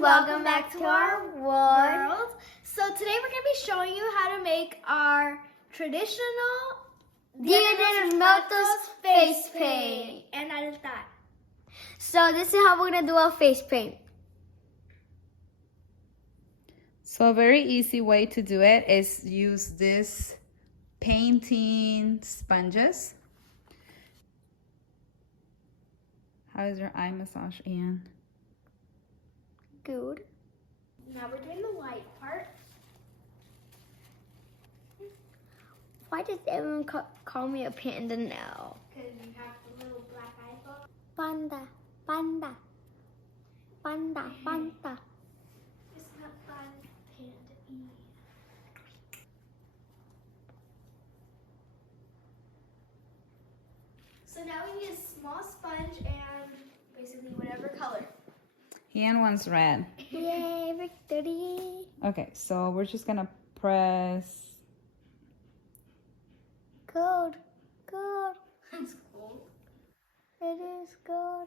welcome back to our world. So today we're going to be showing you how to make our traditional MUERTOS face paint. And that is that. So this is how we're going to do our face paint. So a very easy way to do it is use this painting sponges. How is your eye massage, Ian? Good. Now we're doing the light part. Why does everyone call me a panda now? Because you have the little black eyeball. Panda, panda, panda, panda. It's not fun, panda E. So now we need a small sponge and basically whatever color. Ian wants red. Yay, victory. Okay, so we're just gonna press. Gold, gold. It's gold. It is gold,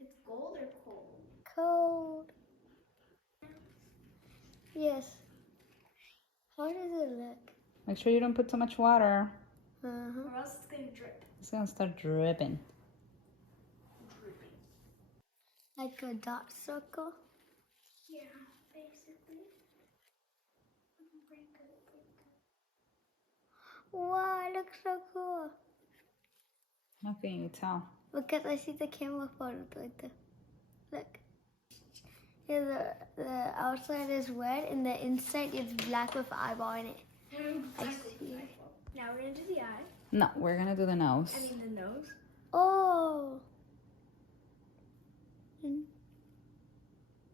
It's gold or cold? cold. Yes. How does it look? Make sure you don't put too much water. Uh-huh. Or else it's going to drip. It's gonna start dripping. Dripping. Like a dot circle. Yeah, basically. Break it. Wow, it looks so cool. How can you tell? Because I see the camera photo like this. Look. Yeah, the outside is red and the inside is black with an eyeball in it. I see. Now we're going to do the eye. No, we're gonna do the nose. I mean the nose. Oh.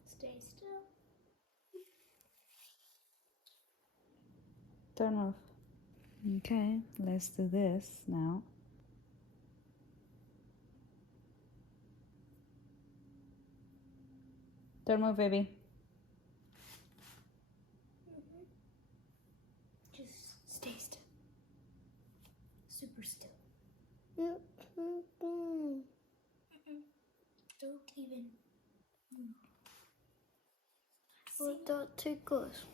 Stay still. Turn off. Okay, let's do this now. Turn off, baby. Just stay still. Super still. Don't even move. What that tickles?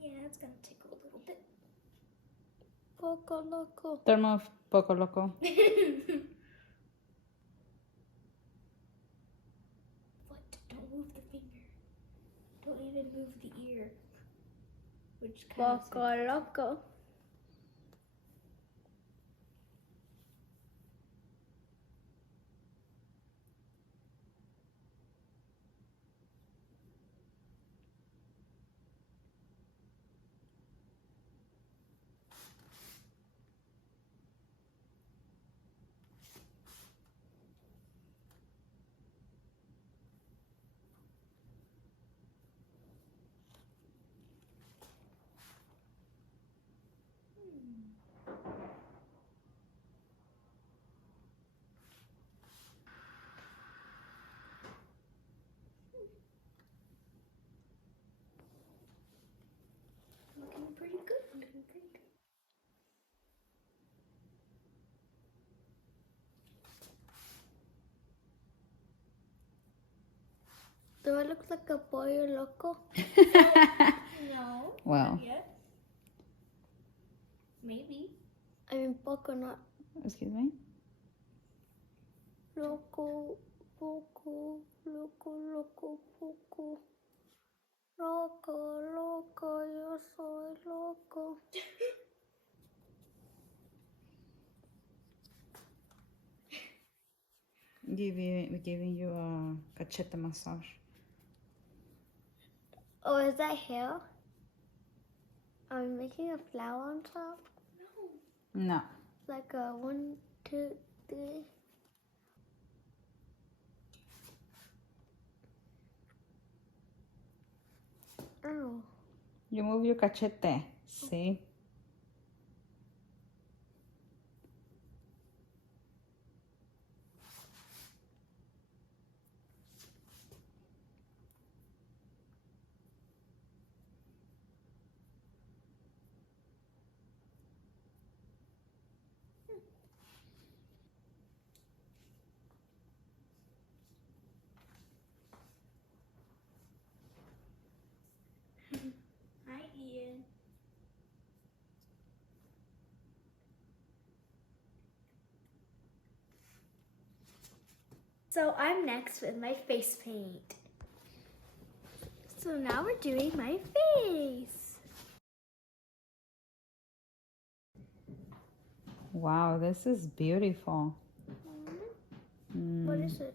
Yeah, it's gonna tickle a little bit. Poco loco. Turn off, poco loco. What? Don't move the finger. Don't even move the ear. Which kind of Poco loco. looking pretty good. Looking pretty good. Do I look like a pollo loco? No. Wow. Not yet. Maybe. I mean, poco, not Excuse me? loco, poco, loco, loco, poco. Loco, loco, yo soy loco. Giving you a cachete massage. Oh, is that hair? Are we making a flower on top? No. Like a 1, 2, 3. Oh. You move your cachete. See? So I'm next with my face paint. So now we're doing my face. Wow, this is beautiful. What is it?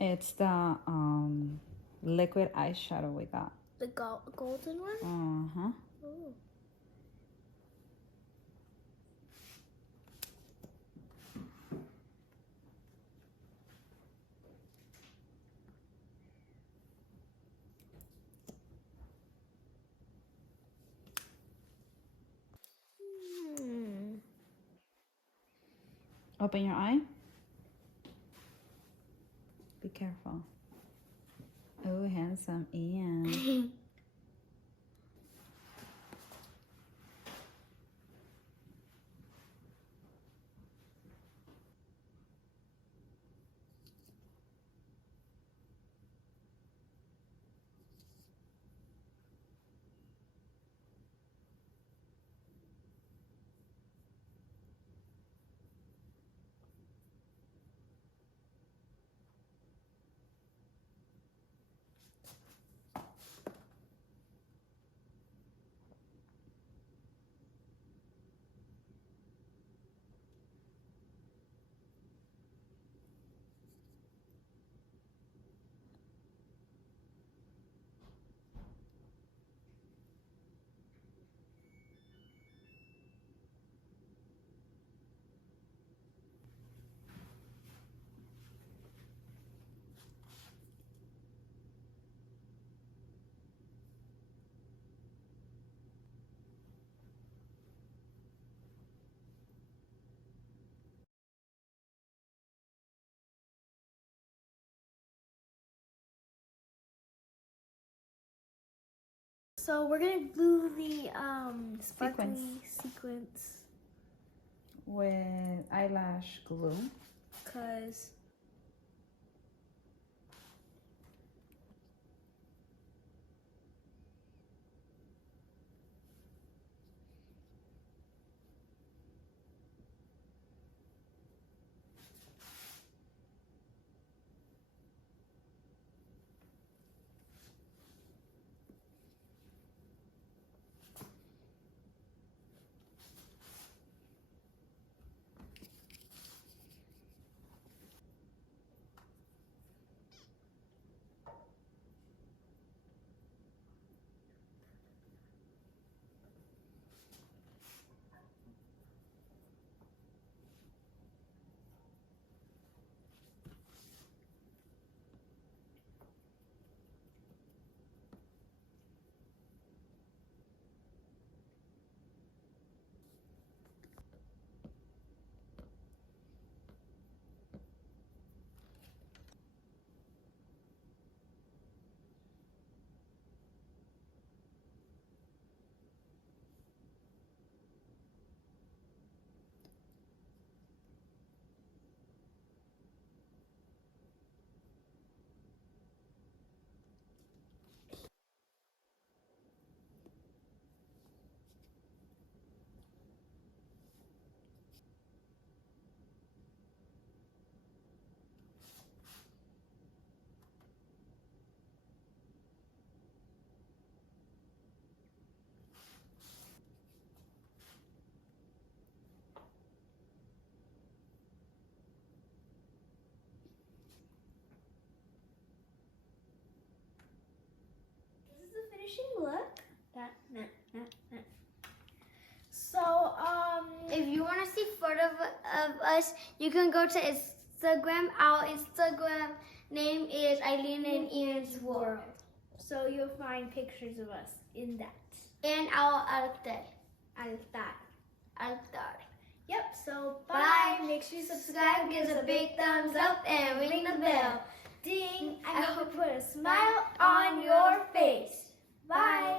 It's the liquid eyeshadow we got. The golden one? Uh-huh. Ooh. Open your eye. Be careful. Oh, handsome Ian. So we're gonna glue the sparkly sequence With eyelash glue. because this is the finishing look. So If you want to see photos of us, you can go to Instagram. Our Instagram name is Aileen and Ian's World. So you'll find pictures of us in that. And our altar. Yep, so Bye. bye. Make sure you Subscribe, give us a big thumbs up, and ring the bell. Ding. I hope you put a smile on your face. Bye.